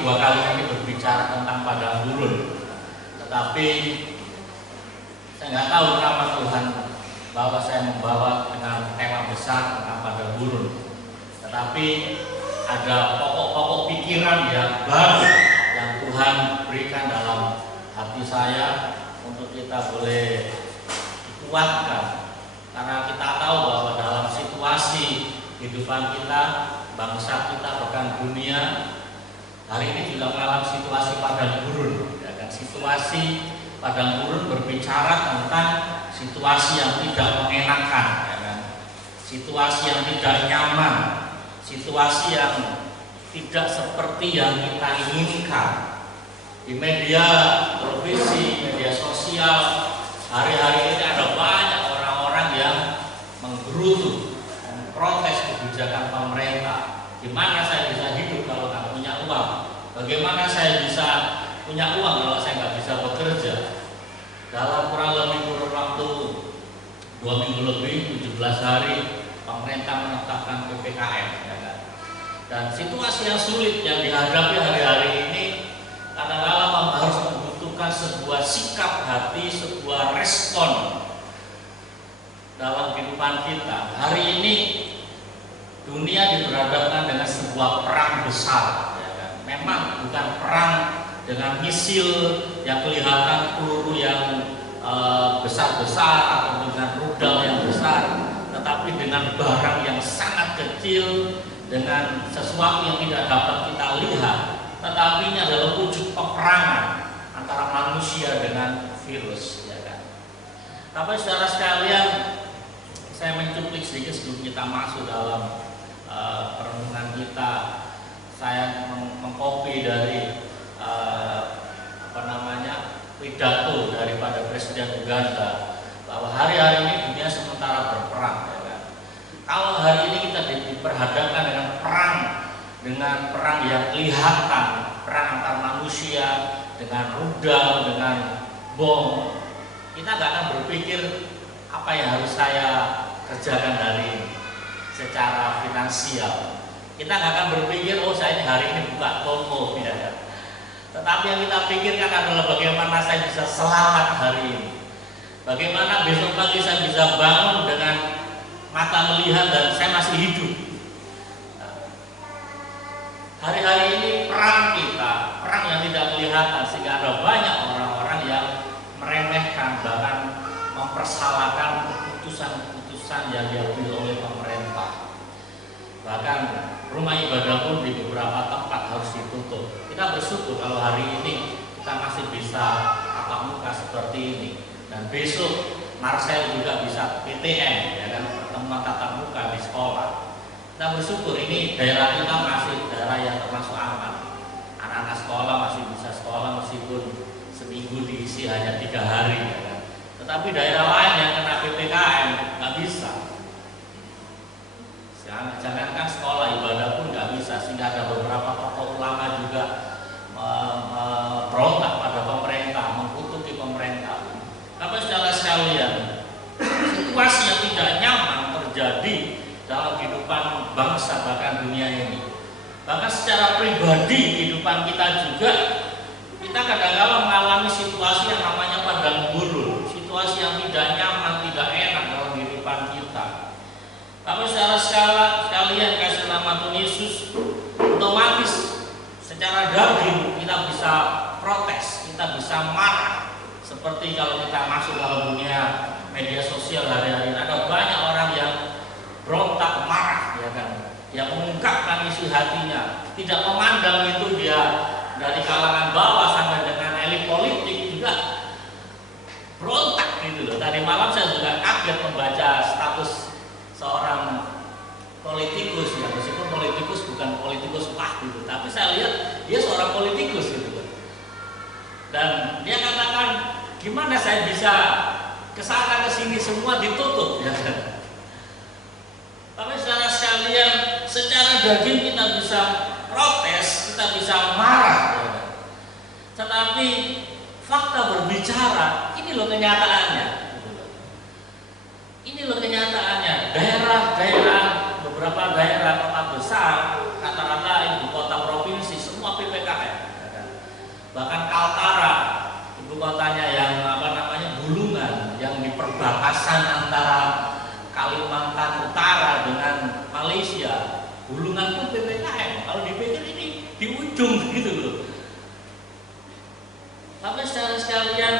dua kali ini berbicara tentang padang gurun, tetapi saya nggak tahu kenapa Tuhan bahwa saya membawa dengan tema besar tentang padang gurun. Tetapi ada pokok-pokok pikiran yang baru yang Tuhan berikan dalam hati saya untuk kita boleh dikuatkan. Karena kita tahu bahwa dalam situasi kehidupan kita, bangsa kita, bahkan dunia hari ini juga mengalami situasi padang gurun. Ya kan? Situasi padang gurun berbicara tentang situasi yang tidak mengenakan, ya kan? Situasi yang tidak nyaman, situasi yang tidak seperti yang kita inginkan. Di media televisi, media sosial, hari-hari ini ada banyak orang-orang yang menggerutu, memprotes kebijakan pemerintah. Gimana saya bisa hidup kalau nggak punya uang? Bagaimana saya bisa punya uang kalau saya nggak bisa bekerja? Dalam kurang lebih kurun waktu 2 minggu lebih, 17 hari, pemerintah menetapkan PPKM. Ya kan? Dan situasi yang sulit yang dihadapi hari-hari ini kadang-kadang harus membutuhkan sebuah sikap hati, sebuah respon dalam kehidupan kita. Hari ini dunia diberhadapkan dengan sebuah perang besar. Ya kan? Memang bukan perang dengan misil yang kelihatan, peluru yang besar-besar atau dengan rudal yang besar, tetapi dengan barang yang sangat kecil, dengan sesuatu yang tidak dapat kita lihat, tetapi ini adalah wujud peperangan antara manusia dengan virus. Ya kan? Tapi saudara sekalian, saya mencuplik sedikit sebelum kita masuk dalam perenungan kita. Saya mengcopy dari pidato daripada Presiden Uganda bahwa hari-hari ini dunia sementara berperang. Ya kan? Kalau hari ini kita diperhadapkan dengan perang yang kelihatan, perang antar manusia dengan rudal, dengan bom, kita nggak akan berpikir apa yang harus saya kerjakan hari ini secara finansial. Kita nggak akan berpikir, oh saya ini hari ini buka toko, ya kan? Tetapi yang kita pikirkan adalah bagaimana saya bisa selamat hari ini, bagaimana besok pagi saya bisa bangun dengan mata melihat dan saya masih hidup. Hari-hari ini perang kita, perang yang tidak kelihatan, sehingga ada banyak orang-orang yang meremehkan, bahkan mempersalahkan keputusan-keputusan yang diambil oleh pemerintah. Bahkan rumah ibadah pun di beberapa tempat harus ditutup. Kita bersyukur kalau hari ini kita masih bisa tatap muka seperti ini, dan besok Marcel juga bisa PTM, ya kan, pertemuan tatap muka di sekolah. Kita bersyukur ini daerah kita masih daerah yang termasuk aman. Anak-anak sekolah masih bisa sekolah meskipun seminggu diisi hanya 3 hari, ya kan. Tetapi daerah lain yang kena PPKM nggak bisa. Jangankan sekolah, ibadah pun nggak bisa, sehingga ada beberapa tokoh ulama juga berontak pada pemerintah, mengkutuki pemerintah. Tapi saudara sekalian, situasi yang tidak nyaman terjadi dalam kehidupan bangsa bahkan dunia ini. Bahkan secara pribadi kehidupan kita juga, kita kadang-kadang mengalami situasi yang namanya padang gurun, situasi yang tidak nyaman, tidak enak dalam kehidupan kita. Tapi saudara sekalian, kasih nama Tuhan Yesus, otomatis secara daging kita bisa protes, kita bisa marah. Seperti kalau kita masuk dalam dunia media sosial hari-hari, ada banyak orang yang berontak, marah, ya kan, yang mengungkapkan isi hatinya, tidak memandang itu dia dari kalangan bawah sampai dengan elit politik juga berontak gitu loh. Tadi malam saya juga kaget membaca status seorang politikus, ya, meskipun politikus bukan politikus gitu, tapi saya lihat dia seorang politikus gitu loh. Dan dia katakan, gimana saya bisa kesana kesini semua ditutup, ya kan? Tapi saudara sekalian, secara daging kita bisa protes, kita bisa marah, ya kan? Tetapi fakta berbicara, ini loh kenyataannya. Ini loh kenyataannya. Beberapa daerah kota besar, rata-rata ibu kota provinsi semua PPKM. di ujung gitu loh. Tapi secara sekalian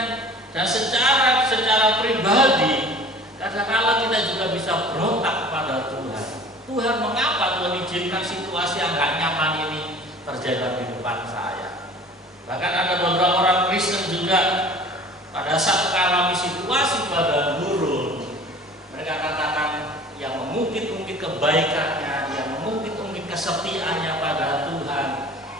dan secara pribadi, kadang-kala kita juga bisa berontak kepada Tuhan. Tuhan, mengapa Tuhan izinkan situasi yang gak nyaman ini terjadi dalam kehidupan saya? Bahkan ada beberapa orang Kristen juga pada saat mengalami situasi padang gurun, mereka katakan yang mengungkit-ungkit kebaikannya, yang mengungkit-ungkit kesetiaannya pada Tuhan.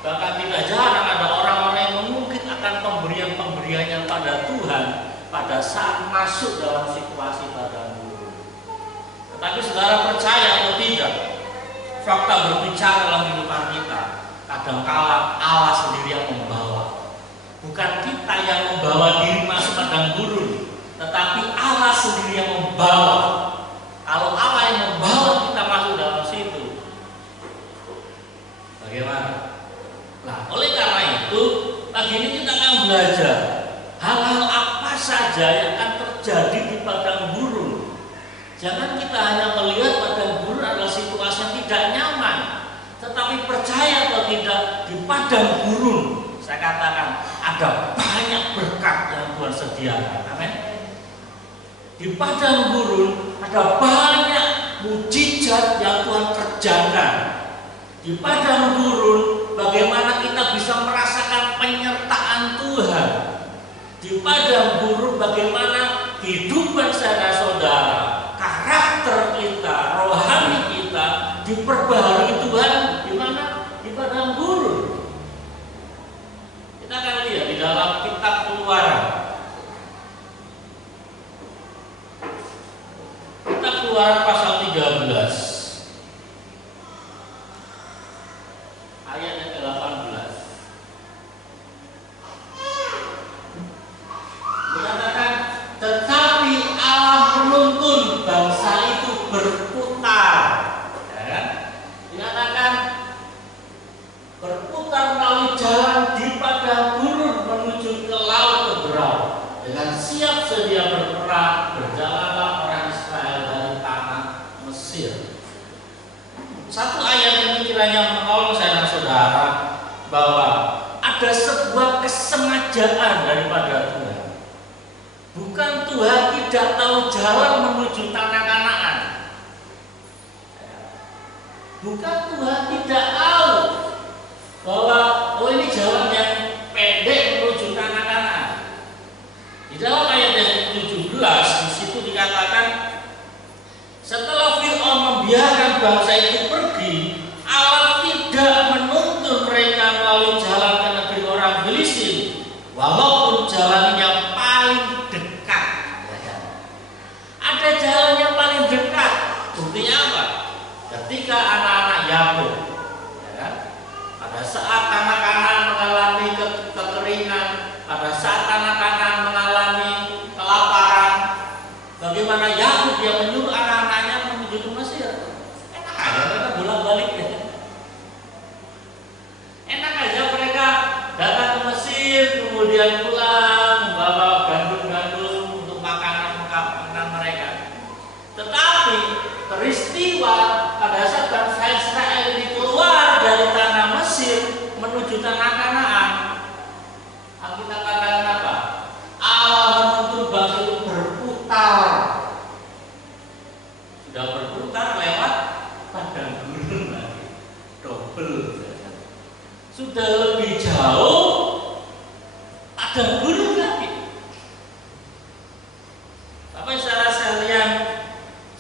Bahkan tidak jarang ada orang-orang yang mengungkit akan pemberian-pemberiannya pada Tuhan pada saat masuk dalam situasi padang gurun. Tetapi saudara percaya atau tidak, fakta berbicara dalam kehidupan kita, kadangkala Allah sendiri yang membawa. Bukan kita yang membawa diri masuk padang gurun, tetapi Allah sendiri yang membawa. Kalau Allah yang membawa kita masuk dalam situ, bagaimana? Nah, oleh karena itu, pagi ini kita akan belajar hal-hal apa saja yang akan terjadi di padang gurun. Jangan kita hanya melihat padang gurun adalah situasi yang tidak nyaman, tetapi percaya atau tidak, di padang gurun saya katakan ada banyak berkat yang Tuhan sediakan. Amin. Di padang gurun ada banyak mujizat yang Tuhan kerjakan. Di padang gurun bagaimana kita bisa merasakan penyertaan Tuhan. Di padang gurun bagaimana kehidupan saudara-saudara, karakter kita, rohani kita diperbaharui Tuhan di mana? Di padang gurun. Kita akan lihat di dalam kitab Keluaran. Kitab Keluaran pasal 13. Ayat yang ke-18. Dikatakan, tetapi Allah menuntun bangsa itu berputar. Ya kan? Dikatakan berputar melalui jalan di padang gurun menuju ke laut Teberau. Dengan siap sedia berperang, berjalanlah orang Israel dari tanah Mesir. Satu ayat ini kiranya menolong saya dan saudara bahwa ada sebuah kesengajaan daripada Tuhan. Bukan Tuhan tidak tahu jalan menuju tanah Kanaan. Bukan Tuhan tidak tahu bahwa ini jalan yang pendek menuju tanah Kanaan. Di dalam ayat yang 17 di situ dikatakan, setelah Fir'aun membiarkan bangsa itu pergi, Allah tidak menuntun mereka melalui jalan ke negeri orang Filistin, walaupun jalannya paling dekat. Ada jalan yang paling dekat. Buktinya apa? Ketika anak-anak Yakub, ya kan? Pada saat tanah Kanaan mengalami kekeringan, pada saat tanah Kanaan mengalami kelaparan, bagaimana Yakub yang menyuruh anak-anaknya menuju ke Mesir? Enak aja mereka bolak-balik ya. Enak aja mereka datang ke Mesir, kemudian pulang membawa gandum-gandum untuk makanan mereka. Tetapi peristiwa pada saat bangsa Israel ini keluar dari tanah Mesir menuju tanah Kanaan, Alkitab katakan apa? Allah menuntun bangsa itu berputar. Sudah berputar lewat padang gurun lagi, double. Sudah lebih jauh padang gurun lagi. Tapi secara sekalian,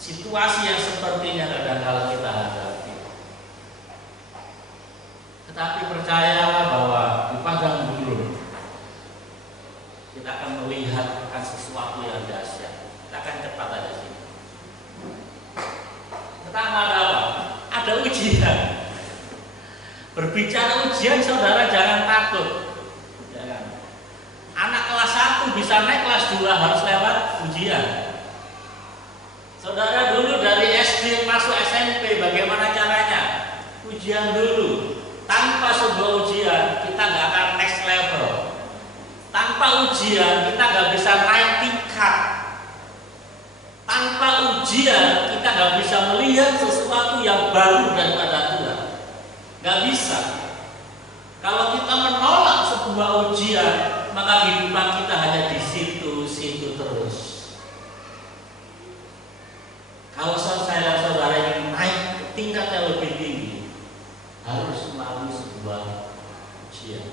situasi yang sepertinya kadang-kala kita hadapi. Tetapi percayalah bahwa di padang gurun kita akan melihat akan sesuatu yang dahsyat. Kita akan cepat aja sih. Pertama ada apa? Ada ujian. Berbicara ujian, saudara jangan takut. Jangan. Anak kelas 1 bisa naik kelas 2 harus lewat ujian. Saudara dulu dari SD masuk SMP bagaimana caranya? Ujian dulu. Tanpa sebuah ujian kita nggak akan next level. Tanpa ujian kita nggak bisa naik tingkat. Tanpa ujian kita nggak bisa melihat sesuatu yang baru daripada Tuhan. Nggak bisa. kita menolak sebuah ujian, maka kehidupan kita hanya di situ-situ terus. Kalau saya dan saudara ingin naik ke tingkat yang lebih tinggi, harus melalui sebuah ujian.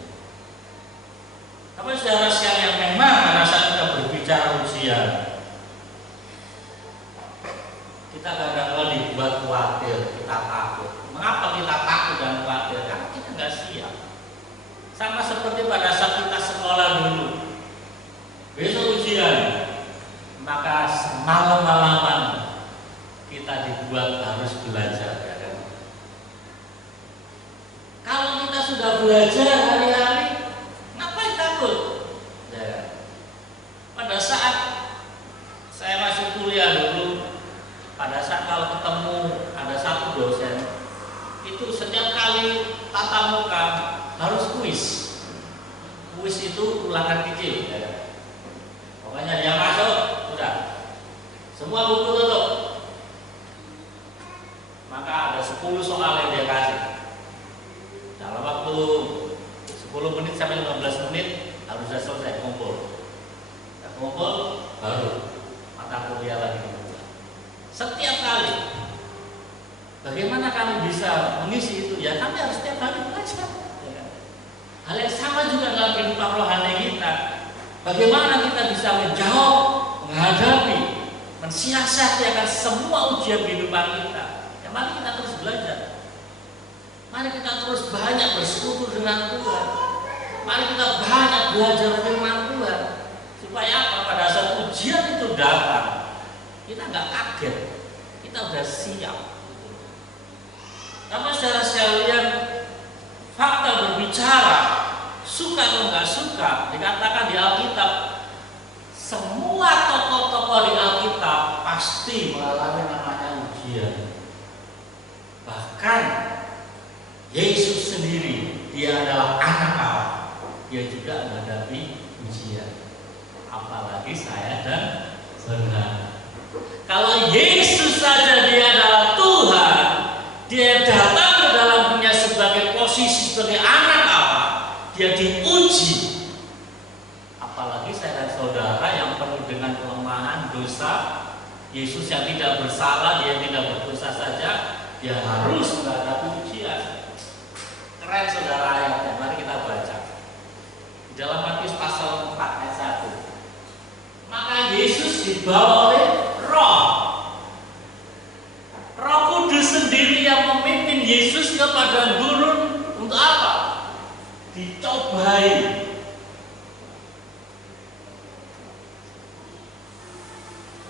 Tapi saudara sekalian, memang pada saat kita berbicara ujian, kita kadang-kadang dibuat khawatir, kita takut. Mengapa kita takut dan khawatir? Karena kita nggak siap. Sama seperti pada saat kita sekolah dulu, besok ujian, maka malam-malaman kita dibuat harus belajar. Kalau kita sudah belajar hari-hari, ngapain takut? Ya. Pada saat saya masih kuliah dulu, pada saat kalau ketemu ada satu dosen, itu setiap kali tatap muka harus kuis. Kuis itu ulangan kecil. Ya. Pokoknya dia masuk, sudah. Semua buku tutup. Maka ada 10 soal yang dia kasih. Dalam waktu 10 menit sampai 15 menit harus sudah selesai kumpul. Nah, kumpul baru mata kuliah lagi dibuka. Setiap kali. Bagaimana kami bisa mengisi itu? Ya kami harus setiap kali belajar. Ya. Hal yang sama juga dalam kehidupan rohani kita. Bagaimana kita bisa menjawab, menghadapi, mensiasati akan semua ujian kehidupan kita. Ya mari kita terus belajar. Mari kita terus banyak bersekutu dengan Tuhan. Mari kita banyak belajar firman Tuhan. Supaya apa? Pada saat ujian itu datang, kita nggak kaget, kita udah siap. Tapi secara sekalian, fakta berbicara, suka atau nggak suka, dikatakan di Alkitab, semua tokoh-tokoh di Alkitab pasti mengalami namanya ujian. Bahkan Yesus sendiri, dia adalah anak Allah, dia juga menghadapi ujian. Apalagi saya dan saudara. Kalau Yesus saja dia adalah Tuhan, dia datang ke dalam dunia sebagai posisi sebagai anak Allah, dia diuji. Apalagi saya dan saudara yang penuh dengan kelemahan, dosa. Yesus yang tidak bersalah, dia tidak berdosa saja, dia harus menghadapi ujian. Keren saudara ayatnya, mari kita baca. Di dalam Matius pasal 4 ayat 1. Maka Yesus dibawa oleh Roh. Roh Kudus sendiri yang memimpin Yesus ke padang gurun untuk apa? Dicobai.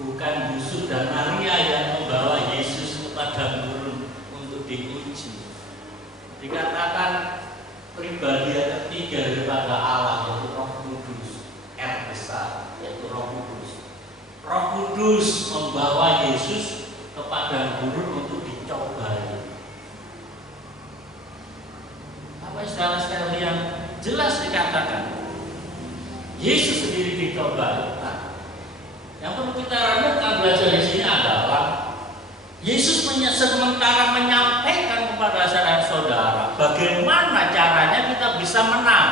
Bukan Yusuf dan Maria yang membawa Yesus ke padang gurun untuk diuji. Dikatakan pribadi yang ketiga daripada Allah, yaitu Roh Kudus, R besar, yaitu Roh Kudus. Roh Kudus membawa Yesus ke padang gurun untuk dicobai. Apa saudara sekalian, jelas dikatakan Yesus sendiri dicobai. Nah, yang perlu kita renungkan belajar di sini adalah Yesus sementara menyampaikan kepada saudara-saudara bagaimana caranya kita bisa menang.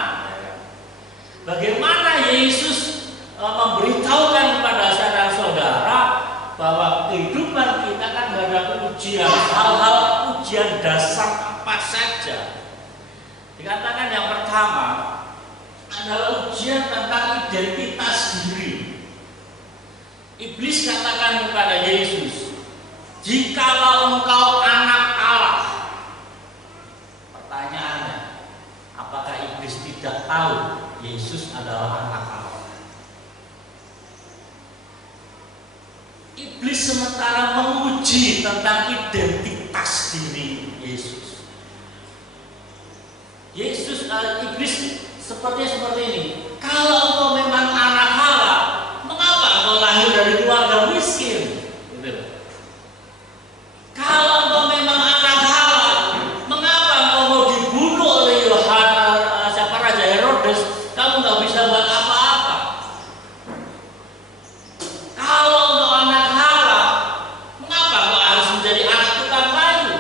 Bagaimana Yesus memberitahukan kepada saudara-saudara bahwa kehidupan kita kan menghadapi ujian, hal-hal ujian dasar apa saja. Dikatakan yang pertama adalah ujian tentang identitas diri. Iblis katakan kepada Yesus, jikalau engkau anak Allah. Pertanyaannya, apakah iblis tidak tahu Yesus adalah anak Allah? Iblis sementara menguji tentang identitas diri Yesus. Iblis seperti ini. Kalau engkau memang anak Allah, mengapa engkau lahir dari keluarga miskin? Gitu. Kalau engkau memang anak Allah, mengapa engkau mau dibunuh oleh Raja Herodes? Kamu nggak bisa buat apa-apa. Kalau engkau anak Allah, mengapa engkau harus menjadi anak tukang kayu?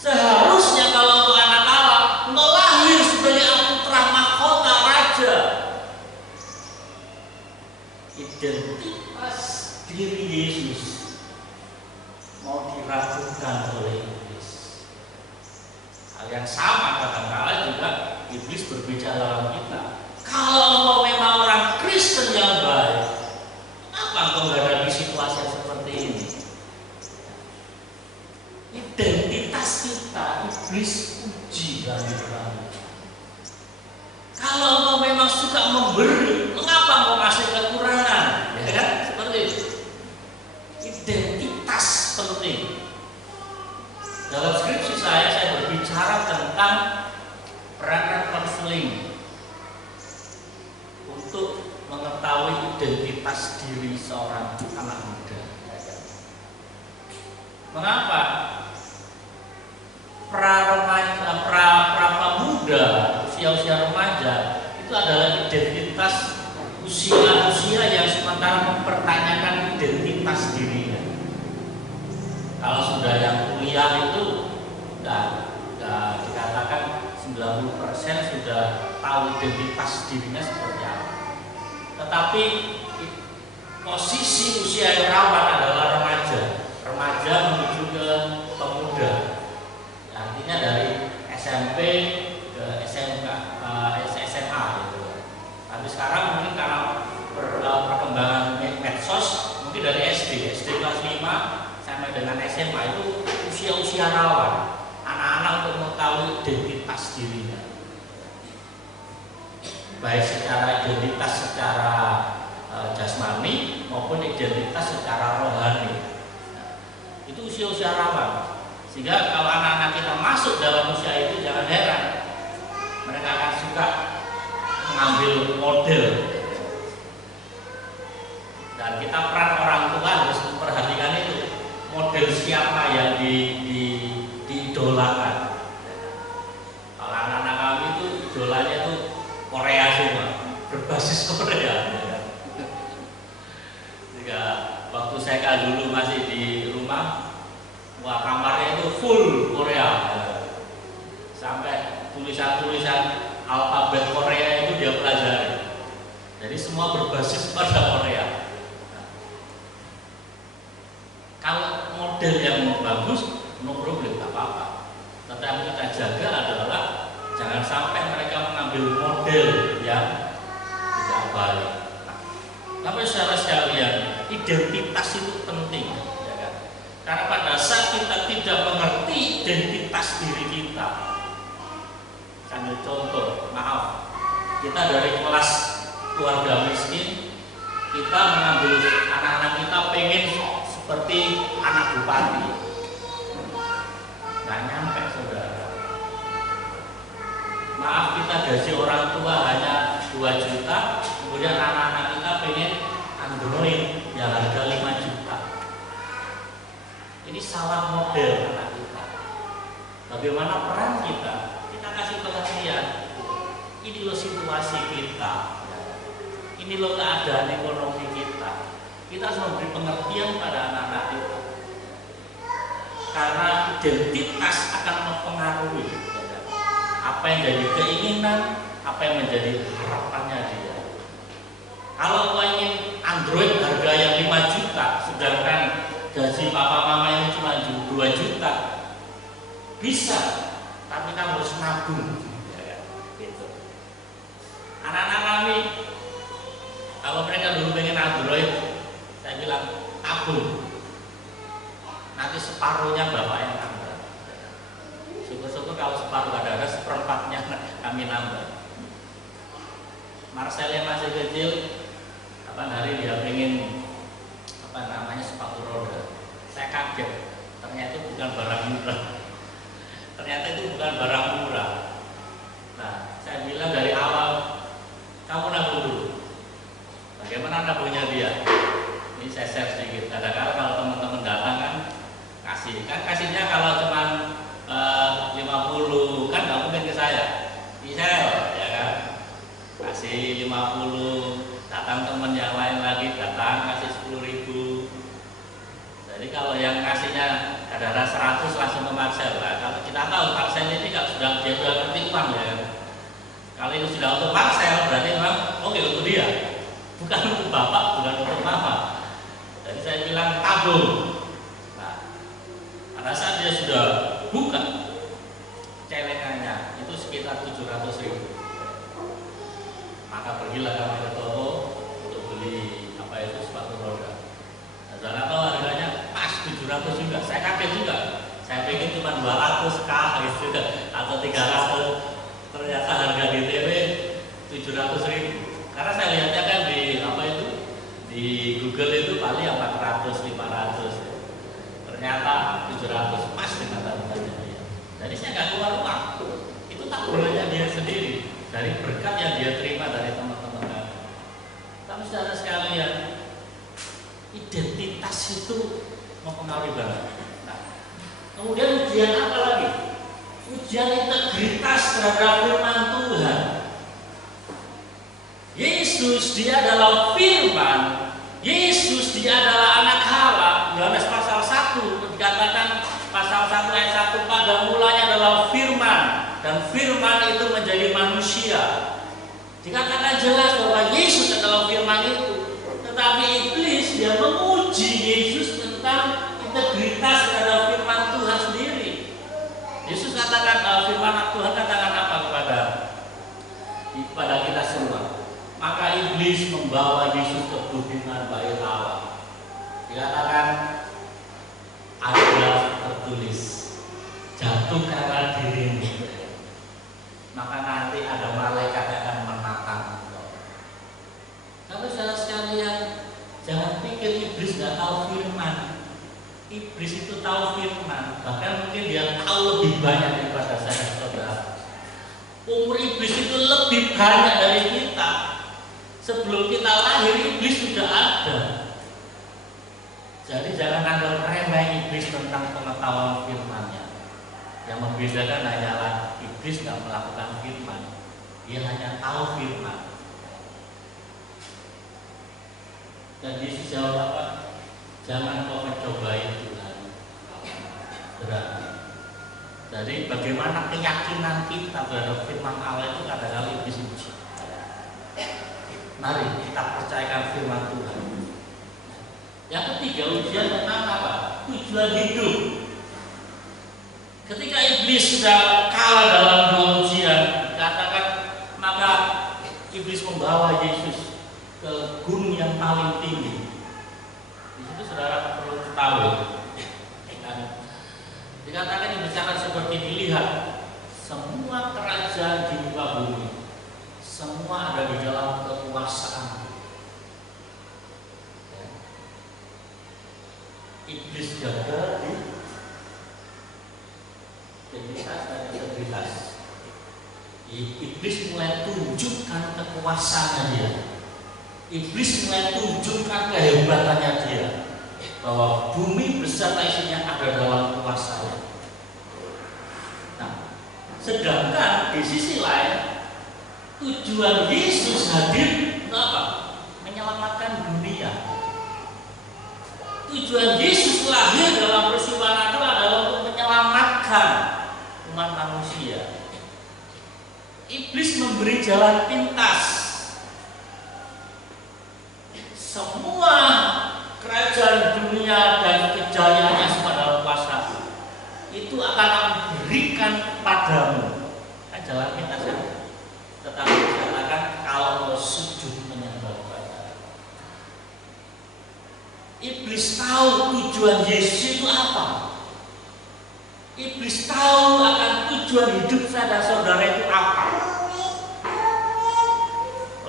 Seharusnya kalau engkau anak Allah, engkau lahir sebagai sama, kadang-kadang juga iblis berbicara dalam kita. Kalau engkau memang orang Kristen yang baik, apa engkau menghadapi situasi yang seperti ini? Identitas kita iblis uji lagi. Kalau engkau memang suka memberi, mengapa engkau masih kekurangan? Ya kan? Seperti itu. Identitas penting. Dalam skripsi saya berbicara tentang peran konseling untuk mengetahui identitas diri seorang anak muda. Mengapa? Pra-pemuda, usia-usia remaja itu adalah identitas usia yang sementara mempertanyakan identitas dirinya. Kalau sudah yang kuliah itu udah dikatakan 90% sudah tahu identitas dirinya seperti apa. Tetapi posisi usia yang rawan adalah remaja menuju ke pemuda. Artinya dari SMP ke SMK, SMA gitu. Tapi sekarang mungkin karena perkembangan medsos, mungkin dari SD kelas 5 sampai dengan SMA itu usia-usia rawan anak-anak untuk mengetahui identitas dirinya, baik secara identitas secara jasmani maupun identitas secara rohani. Itu usia-usia rawan, sehingga kalau anak-anak kita masuk dalam usia itu, jangan heran mereka akan suka mengambil model. Dan kita peran orang tua harus memperhatikan itu, model siapa yang diidolakan. Kalau anak-anak kami itu idolanya itu Korea semua, berbasis Korea. Jika waktu saya dulu masih di rumah, kamarnya itu full Korea, sampai tulisan-tulisan alfabet Korea itu dia pelajari. Jadi semua berbasis pada Korea. Kalau model yang bagus, no problem, tak apa-apa. Tetapi kita jaga adalah jangan sampai mereka mengambil model yang tidak baik. Tapi secara sekalian, identitas itu penting, ya kan? Karena pada saat kita tidak mengerti identitas diri kita, ambil contoh, maaf, kita dari kelas keluarga miskin, kita mengambil anak-anak kita pengen seperti anak bupati, nggak nyampe saudara. Maaf, kita gaji orang tua hanya 2 juta, kemudian anak-anak kita pengen Android yang harga 5 juta. Ini salah model anak kita. Bagaimana peran kita? Kita kasih pengertian. Ini loh situasi kita, ini loh keadaan ekonomi kita. Kita harus memberi pengertian pada anak-anak kita, karena identitas akan mempengaruhi apa yang jadi keinginan, apa yang menjadi harapannya dia. Kalau kau ingin Android harga yang 5 juta, sedangkan gaji papa mama ini cuma 2 juta, bisa, tapi kamu harus nabung. Gitu. Anak-anak kami, kalau mereka dulu pengen Android, saya bilang tabung, nanti separuhnya bapak yang nambah. Syukur-syukur kalau separuh ada, seperempatnya kami nambah. Marcel yang masih kecil, kapan hari dia pengen sepatu roda. Saya kaget, ternyata itu bukan barang murah. Ternyata itu bukan barang murah. Nah, saya bilang dari awal, kamu nabung dulu. Bagaimana nabungnya dia? Ini saya share sedikit. Kadang-kadang kalau teman-teman datang kan kasihnya kalau cuma 50 kan nggak mungkin ke saya. Misal, ya kan? Kasih 50, datang teman yang lain lagi datang kasih 10.000. Jadi kalau yang kasihnya ada 100 langsung ke Marcel. Nah, kalau kita tahu Marcel ini kalau sudah dia sudah ngerti uang, ya kan? Kalau itu sudah untuk Marcel berarti memang oke untuk dia, bukan untuk bapak, bukan untuk mama. Jadi saya bilang tabung. Nah, pada saat dia sudah buka celengannya, sekitar 700.000. Maka pergilah kami ke toko untuk beli sepatu roda. Nah, saudara tahu harganya pas 700 juga. Saya kaget juga. Saya pikir cuma 200k gitu atau 300. Ternyata harga di TV 700.000. Karena saya lihatnya kan di Google itu paling 400, 500. Ternyata 700 pas dengan harganya dia. Jadi saya nggak keluar uang. Itu tabungannya dia sendiri dari berkat yang dia terima dari teman-teman kami. Tapi saudara sekalian, identitas itu mempengaruhi banget. Nah, kemudian ujian apa lagi? Ujian integritas terhadap firman Tuhan. Yesus dia adalah firman. Yesus dia adalah anak Allah. Yohanes pasal 1 dikatakan pasal 1 ayat 1, pada mulanya adalah firman dan firman itu menjadi manusia. Dikatakan jelas bahwa Yesus adalah firman itu. Tetapi iblis dia memuji Yesus tentang integritas terhadap firman Tuhan sendiri. Yesus katakan, firman Tuhan katakan apa kepada kita semua? Maka iblis membawa Yesus ke gunungan bait Allah. Dikatakan ada tertulis, jatuhkanlah dirimu, maka nanti ada malaikat yang akan menatang engkau. Tapi saudara sekalian, jangan pikir iblis nggak tahu firman. Iblis itu tahu firman, bahkan mungkin dia tahu lebih banyak daripada saya, saudara. Umur iblis itu lebih banyak dari kita. Sebelum kita lahir, iblis sudah ada. Jadi jangan anggap remeh iblis tentang pengetahuan firman-Nya. Yang membedakan hanyalah iblis tidak melakukan firman, dia hanya tahu firman. Dan Yesus jawab apa? Jangan kau mencobai Tuhan. Berarti. Jadi bagaimana keyakinan kita terhadap firman Allah itu kadang-kadang iblis uji. Mari kita percayakan firman Tuhan. Yang ketiga, ujian tentang apa? Tujuan hidup. Ketika iblis sudah kalah dalam dua ujian, katakan maka iblis membawa Yesus ke gunung yang paling tinggi. Di situ saudara perlu tahu. Dikatakan dibicarakan seperti dilihat semua kerajaan di muka bumi, semua ada di dalam kekuasaan. Iblis jaga di identitas dan integritas. Iblis mulai tunjukkan kekuasaannya dia. Iblis mulai tunjukkan kehebatannya dia, bahwa bumi beserta isinya ada dalam kuasanya. Nah, sedangkan di sisi lain tujuan Yesus hadir untuk apa? Menyelamatkan dunia. Tujuan Yesus lahir dalam peristiwa Natal adalah untuk menyelamatkan umat manusia. Iblis memberi jalan pintas. Semua kerajaan dunia dan kejayaannya semua dalam kuasa itu akan diberikan kepadamu. Kan jalan pintas ya. Tetapi dikatakan kalau mau sujud menyembah kepada. Iblis tahu tujuan Yesus itu apa. Iblis tahu akan tujuan hidup saya dan saudara itu apa.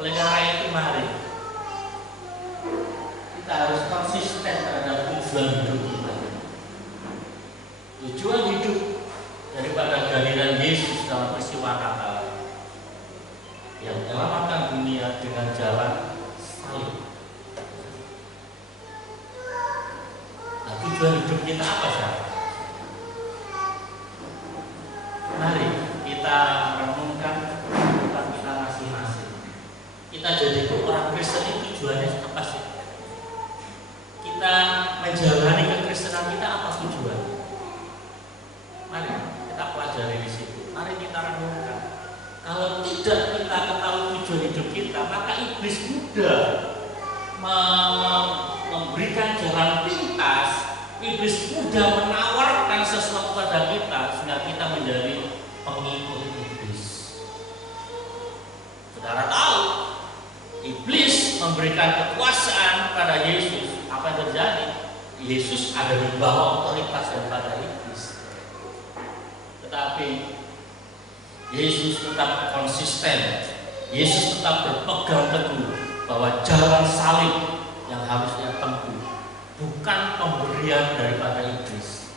Oleh karena itu mari kita harus konsisten terhadap tujuan hidup kita. Tujuan hidup daripada kehadiran Yesus dalam peristiwa Natal yang menyelamatkan dunia dengan jalan salib. Nah, tujuan hidup kita apa sih? Mari kita renungkan tentang kita masing-masing. Kita jadi orang Kristen itu tujuannya apa sih? Kita menjalani kekristenan kita apa tujuan? Mari kita pelajari di situ. Mari kita renungkan. Kalau tidak kita ketahui tujuan hidup kita, maka iblis mudah memberikan jalan pintas. Iblis mudah menawarkan sesuatu pada kita sehingga kita menjadi pengikut iblis. Saudara tahu, iblis memberikan kekuasaan pada Yesus. Apa yang terjadi? Yesus ada di bawah otoritas daripada iblis. Tetapi Yesus tetap konsisten. Yesus tetap berpegang teguh bahwa jalan salib yang harus dia tempuh bukan pemberian daripada iblis.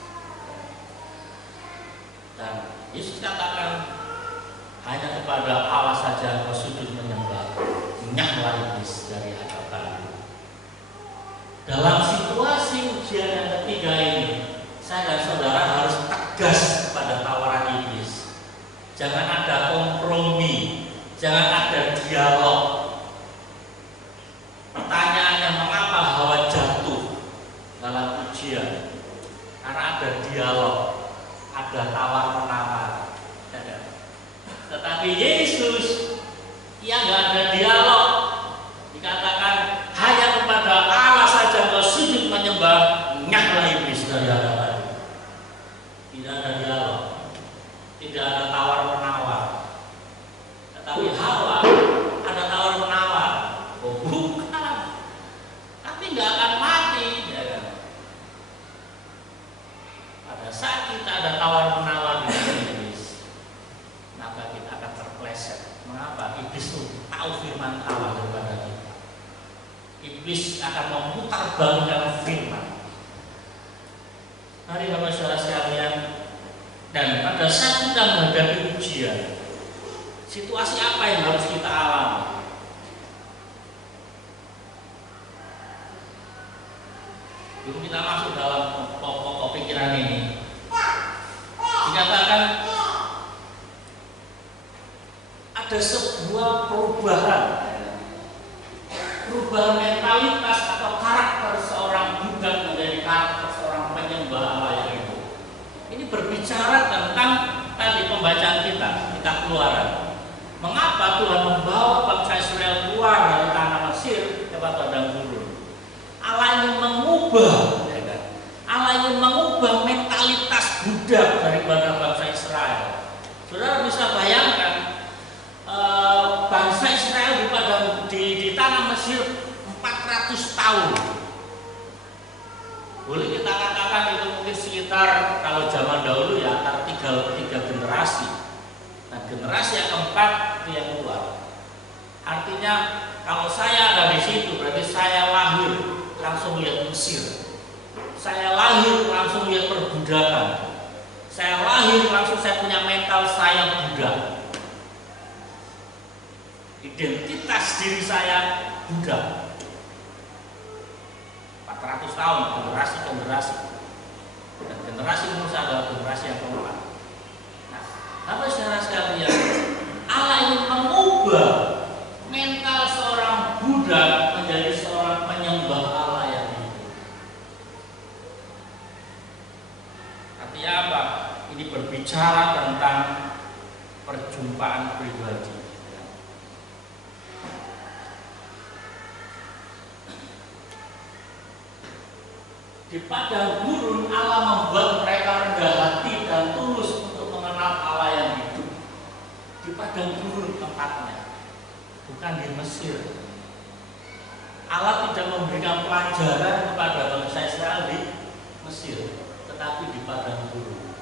Dan Yesus katakan, hanya kepada Allah saja engkau sujud menyembah, nyahlah iblis dari hadapanku. Dalam situasi ujian yang ketiga ini, saya dan saudara harus tegas pada tawaran iblis. Jangan ada kompromi, jangan ada dialog. Pertanyaannya, mengapa Hawa jatuh dalam ujian? Karena ada dialog, ada tawar-menawar. Tetapi Yesus, ia nggak ada dialog. Dikatakan hanya kepada Allah saja engkau sujud menyembah, nyahlah iblis dari hadapanku. Tidak ada dialog, tidak ada tawar-menawar. Tetapi Hawa ada tawar-menawar. Oh bukan, tapi nggak akan mati. Ya kan? Pada saat kita ada tawar-menawar dengan iblis, maka kita akan terpleset. Mengapa? Iblis itu tahu firman Allah daripada kita. Iblis akan memutar balikan firman. Mari Bapak Saudara sekalian, dan pada saat kita menghadapi ujian, situasi apa yang harus kita alami? Belum kita masuk dalam pokok pikiran ini, dikatakan ada sebuah perubahan mentalitas atau karakter seorang budak menjadi karakter seorang penyembah Allah yang itu. Ini berbicara tentang tadi pembacaan kita Keluaran. Mengapa Tuhan membawa bangsa Israel keluar dari tanah Mesir ke padang gurun? Allah ingin mengubah, ya kan? Allah ingin mengubah mentalitas budak daripada bangsa Israel. Saudara bisa bayangkan bangsa Israel di tanah Mesir 400 tahun. Boleh kita katakan itu mungkin sekitar, kalau zaman dahulu ya antara tiga generasi. Nah, generasi yang keempat itu yang keluar. Artinya kalau saya ada di situ, berarti saya lahir langsung lihat Mesir. Saya lahir langsung lihat perbudakan. Saya lahir langsung saya punya mental saya budak. Identitas diri saya budak. 400 tahun generasi. Dan generasi Musa adalah generasi yang keempat. Nah, Bapak saudara sekalian, Allah ingin mengubah mental seorang budak menjadi seorang penyembah Allah yang hidup. Artinya apa? Ini berbicara tentang perjumpaan pribadi. Di padang gurun Allah membuat mereka rendah hati dan tulus untuk mengenal Allah yang hidup. Di padang gurun tempatnya, bukan di Mesir. Allah tidak memberikan pelajaran kepada bangsa Israel di Mesir, tetapi di padang gurun.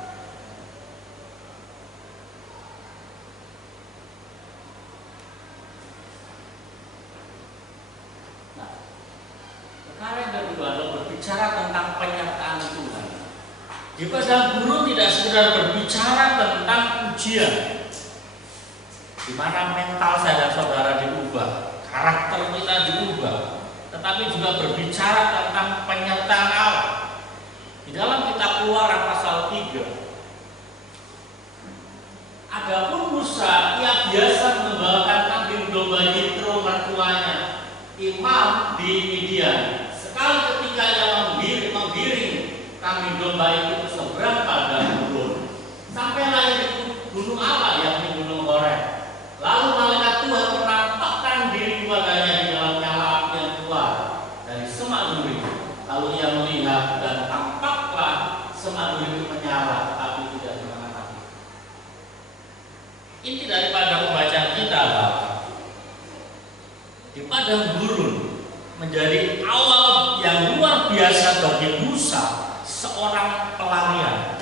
Perkara yang kedua adalah berbicara tentang penyertaan Tuhan. Di padang gurun tidak sekedar berbicara tentang ujian, di mana mental saya dan saudara diubah, karakter kita diubah, tetapi juga berbicara tentang penyertaan Allah. Di dalam kitab Keluaran pasal 3, adapun Musa ia biasa membawakan kambing domba Yitro mertuanya, imam di Midian. Sekali ketika ia menggiring kambing domba itu ke seberang padang gurun, sampailah di gunung apa, yakni gunung Horeb. Lalu malaikat Tuhan menampakkan diri kepadanya di dalam nyala api yang keluar dari semak duri. Lalu ia melihat dan tampaklah semak duri itu menyala, tetapi tidak kemana-mana. Inti daripada pembacaan kita adalah menjadi awal yang luar biasa bagi Musa, seorang pelarian.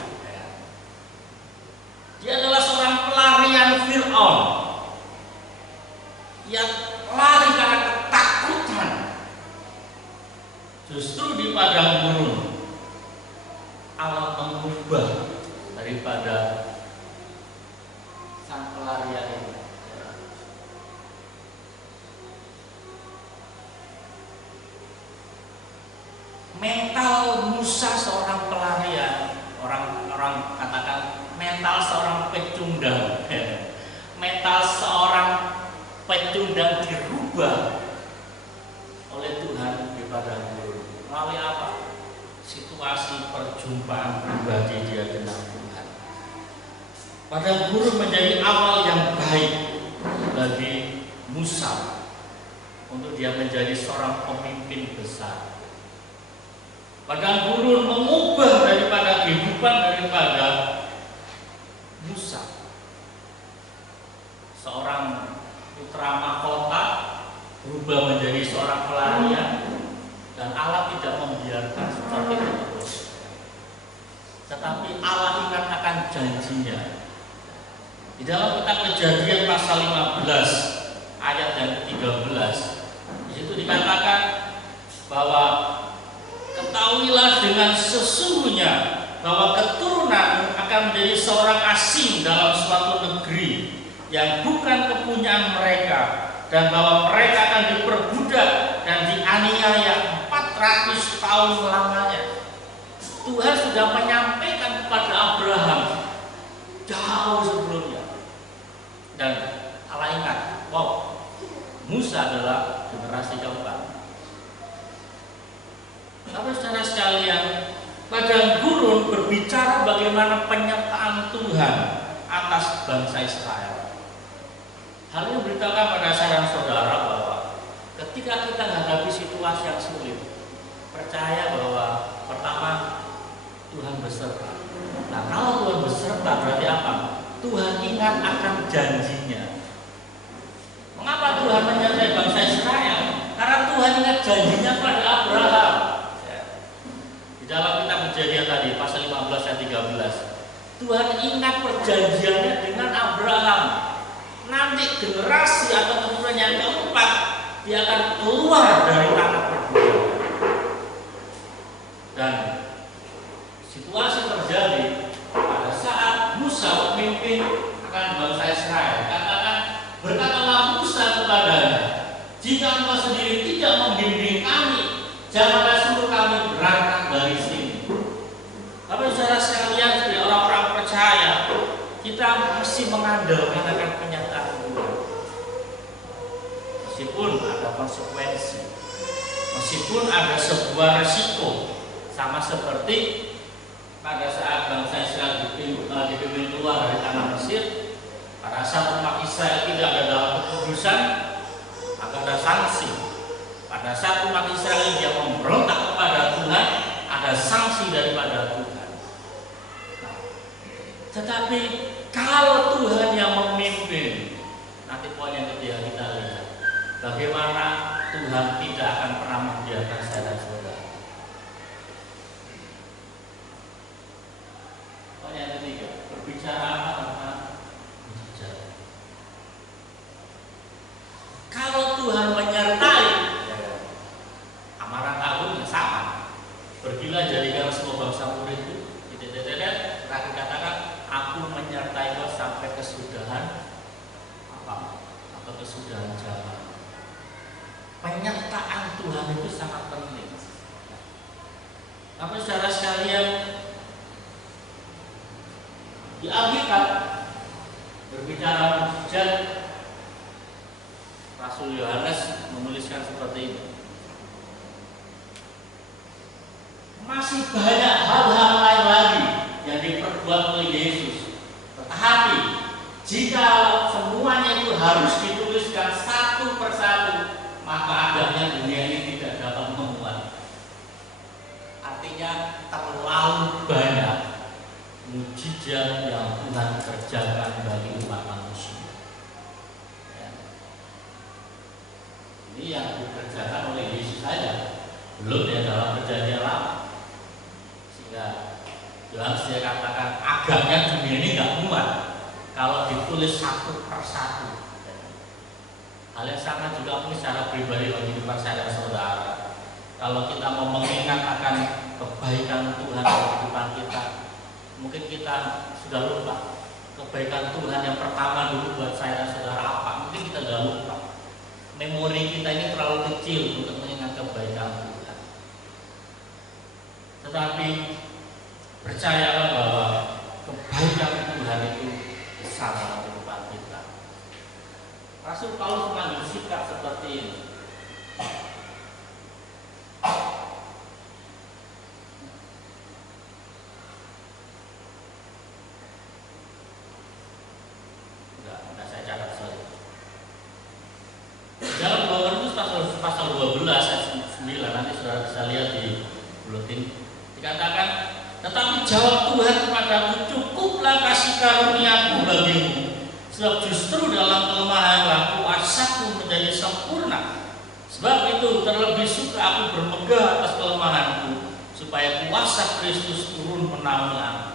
Dia adalah seorang pelarian Fir'aun yang lari karena ketakutan. Justru di padang gurun Allah mengubah daripada sang pelarian ini. Mental Musa seorang pelarian, orang katakan mental seorang pecundang. Mental seorang pecundang dirubah oleh Tuhan di padang gurun. Melalui apa? Situasi perjumpaan pribadi dia dengan Tuhan. Padang gurun menjadi awal yang baik bagi Musa untuk dia menjadi seorang pemimpin besar. Padang gurun mengubah daripada kehidupan daripada Musa, seorang putra mahkota berubah menjadi seorang pelarian, dan Allah tidak membiarkan seperti itu terus. Tetapi Allah ingat akan janjinya. Di dalam kitab Kejadian pasal 15 ayat yang ke-13, di situ dikatakan bahwa ketahuilah dengan sesungguhnya bahwa keturunan akan menjadi seorang asing dalam suatu negeri yang bukan kepunyaan mereka, dan bahwa mereka akan diperbudak dan dianiaya 400 tahun lamanya. Tuhan sudah menyampaikan kepada Abraham jauh sebelumnya, dan Allah ingat, wow, Musa adalah generasi keempat. Tapi saudara sekalian, padang gurun berbicara bagaimana penyertaan Tuhan atas bangsa Israel. Hal ini beritahukan pada saya dan saudara bahwa ketika kita menghadapi situasi yang sulit, percaya bahwa pertama Tuhan beserta. Nah, kalau Tuhan beserta berarti apa? Tuhan ingat akan janjinya. Mengapa Tuhan menyertai bangsa Israel? Karena Tuhan ingat janjinya pada Abraham. Dalam kitab Kejadian tadi pasal 15 ayat 13, Tuhan ingat perjanjiannya dengan Abraham. Nanti generasi atau keturunan yang keempat dia akan keluar dari tanah perbudakan. Dan situasi terjadi pada saat Musa memimpin akan bangsa Israel. Berkatalah Musa kepadanya, jika engkau sendiri tidak membimbing kami, janganlah suruh kami berangkat dari sini. Tapi saudara sekalian, sebagai orang-orang percaya, kita mesti mengandalkan akan penyertaan Tuhan. Meskipun ada konsekuensi, meskipun ada sebuah resiko, sama seperti pada saat bangsa Israel dipimpin keluar dari tanah Mesir. Pada saat umat Israel tidak ada dalam kekudusan, maka ada sanksi. Pada saat umat Israel yang memberontak kepada Tuhan, ada sanksi daripada Tuhan. Nah, tetapi kalau Tuhan yang memimpin, nanti poin yang ketiga kita lihat bagaimana Tuhan tidak akan pernah membiarkan saya dan saudara. Poin yang ketiga berbicara apa tentang mujizat. Kalau Tuhan menyertai, amarah tahun sama. Pergilah jadikan semua bangsa muridku. Terakhir katakan, aku menyertai kau sampai kesudahan apa? Atau kesudahan zaman. Penyertaan Tuhan itu sangat penting. Tapi saudara sekalian, di Alkitab berbicara mujizat, Rasul Yohanes menuliskan seperti ini. Masih banyak hal-hal lain lagi yang diperbuat oleh Yesus. Tetapi jika semuanya itu harus dituliskan satu persatu, maka adanya dunia ini tidak dapat memuat. Artinya terlalu banyak mujizat yang Tuhan kerjakan bagi umat manusia. Ya. Ini yang dikerjakan oleh Yesus saja. belum ya dalam perjanjian lama. Sehingga Yohanes dia katakan agaknya dunia ini nggak muat kalau ditulis satu persatu. Hal yang sama juga mungkin secara pribadi bagi kehidupan saya dan saudara. Kalau kita mau mengingat akan kebaikan Tuhan dalam kehidupan kita, mungkin kita sudah lupa kebaikan Tuhan yang pertama dulu buat saya dan saudara apa. Mungkin kita sudah lupa. Memori kita ini terlalu kecil untuk mengingat kebaikan Tuhan. Tetapi percayalah bahwa kebaikan Tuhan itu besar dalam kehidupan kita. Rasul Paulus mengambil sikap seperti ini. Enggak saya catat, sorry. Dalam 2 Korintus pasal 12 ayat 9, nanti saudara bisa lihat di buletin, dikatakan, tetapi jawab Tuhan kepadaku, cukuplah kasih karuniaku bagimu, sebab justru dalam kelemahanlah kuasaku menjadi sempurna. Sebab itu terlebih suka aku bermegah atas kelemahanku, supaya kuasa Kristus turun menaungi aku.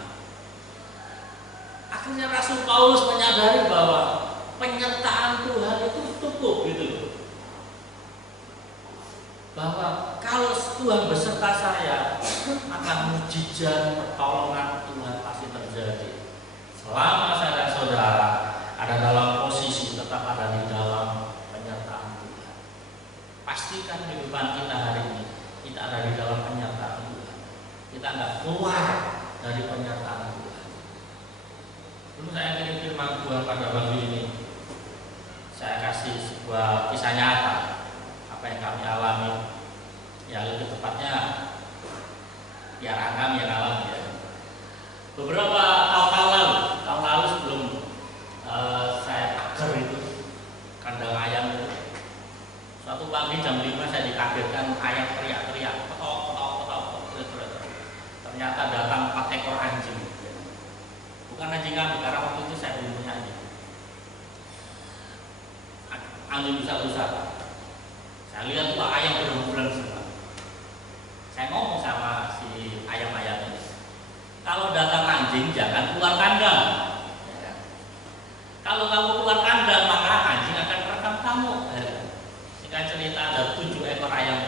Akhirnya Rasul Paulus menyadari bahwa penyertaan Tuhan itu cukup gitu. Bahwa kalau Tuhan beserta saya, maka mujizat pertolongan Tuhan pasti terjadi. Selama saya dan saudara ada dalam posisi tetap ada di dalam penyertaan Tuhan. Pastikan kehidupan kita hari ini kita ada di dalam penyertaan Tuhan. Kita nggak keluar dari penyertaan Tuhan. Dulu saya kirim firman Tuhan pada pagi ini. Saya kasih sebuah kisah nyata apa yang kami alami. Ya lebih tepatnya biar kami yang alami ya. Beberapa tahun lalu sebelum saya agar itu kandang ayam itu. Suatu pagi jam 5 saya dikagetkan ayam teriak-teriak, petok. Ternyata datang 4 ekor anjing. Bukan anjing kami, karena waktu itu saya belum punya anjing. Anjing besar-besar. Saya lihat tuh ayam berhamburan semua. Saya ngomong sama si ayam-ayam ini, kalau datang anjing jangan keluar kandang. Kalau kamu keluar kandang maka anjing akan merekam kamu. Singkat cerita ada 7 ekor ayam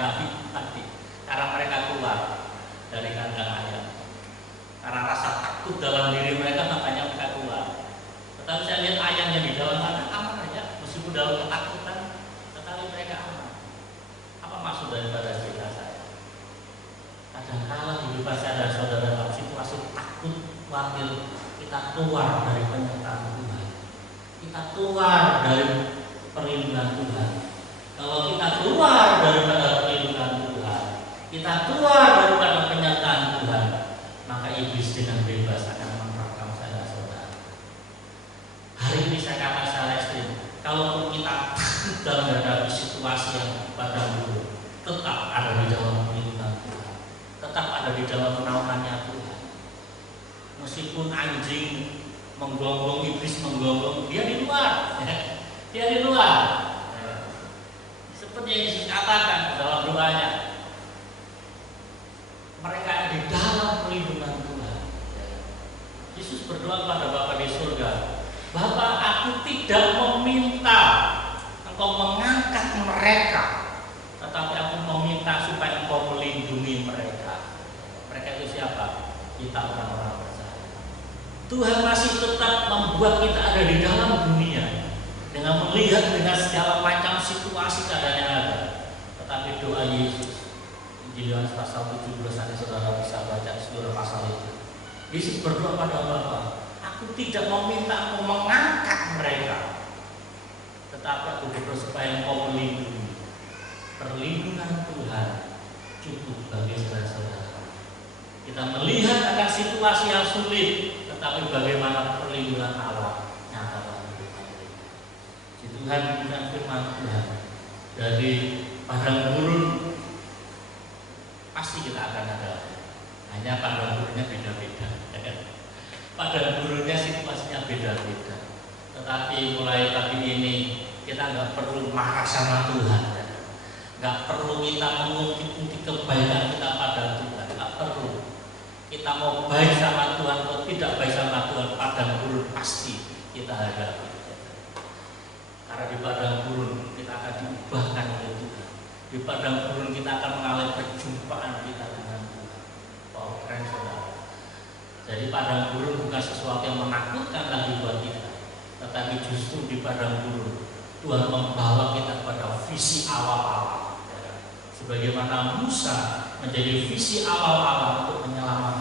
mati karena mereka keluar dari kandang ayam. Karena rasa takut dalam diri mereka makanya mereka keluar. Tetapi saya lihat ayamnya di dalam kandang aman aja, meskipun dalam ketakutan, tetapi mereka aman. Apa maksud daripada cerita saya? Kadang-kala kehidupan saya dan saudara dalam situasi takut, khawatir, kita keluar dari penyertaan Tuhan. Kita keluar dari perlindungan Tuhan. Kalau kita keluar daripada perlindungan Tuhan, kita keluar daripada penyertaan Tuhan, maka iblis dengan bebas akan menerkam saya dan saudara. Hari ini saya katakan secara ekstrim, kalau kita takut dalam menghadapi situasi yang padang buruk, tetap ada di dalam perlindungan Tuhan, tetap ada di dalam naungannya Tuhan. Meskipun anjing menggonggong, iblis menggonggong, dia di luar, dia di luar. Seperti yang Yesus katakan dalam doanya, mereka ada di dalam perlindungan Tuhan. Yesus berdoa kepada Bapa di surga, Bapa, aku tidak meminta Engkau mengangkat mereka, tetapi aku meminta supaya Engkau melindungi mereka. Mereka itu siapa? Kita orang-orang percaya. Tuhan masih tetap membuat kita ada di dalam dunia dengan melihat dengan segala macam situasi keadaan yang ada. Tetapi doa Yesus, Injil Yohanes pasal 17, nanti saudara bisa baca seluruh pasal itu. Yesus berdoa pada Bapa, aku tidak meminta Engkau mengangkat mereka, tetapi aku berdoa supaya Engkau melindungi. Perlindungan Tuhan cukup bagi saudara-saudara. Kita melihat akan situasi yang sulit, tetapi bagaimana perlindungan Allah nyata dalam kehidupan kita. Si Tuhan memberikan firman Tuhan dari padang gurun, pasti kita akan ada. Hanya padang gurunnya beda-beda. Padang gurunnya situasinya beda-beda. Tetapi mulai pagi ini kita nggak perlu marah sama Tuhan. Nggak perlu kita mengungkit-ungkit kebaikan kita pada Tuhan, nggak perlu. Kita mau baik sama Tuhan atau tidak baik sama Tuhan, padang gurun pasti kita hadapi. Karena di padang gurun kita akan diubahkan oleh Tuhan. Di padang gurun kita akan mengalami perjumpaan kita dengan Tuhan. Wow, keren saudara. Jadi padang gurun bukan sesuatu yang menakutkan lagi buat kita, tetapi justru di padang gurun Tuhan membawa kita pada visi awal-awal. Sebagaimana Musa menjadi visi awal-awal untuk menyelamatkan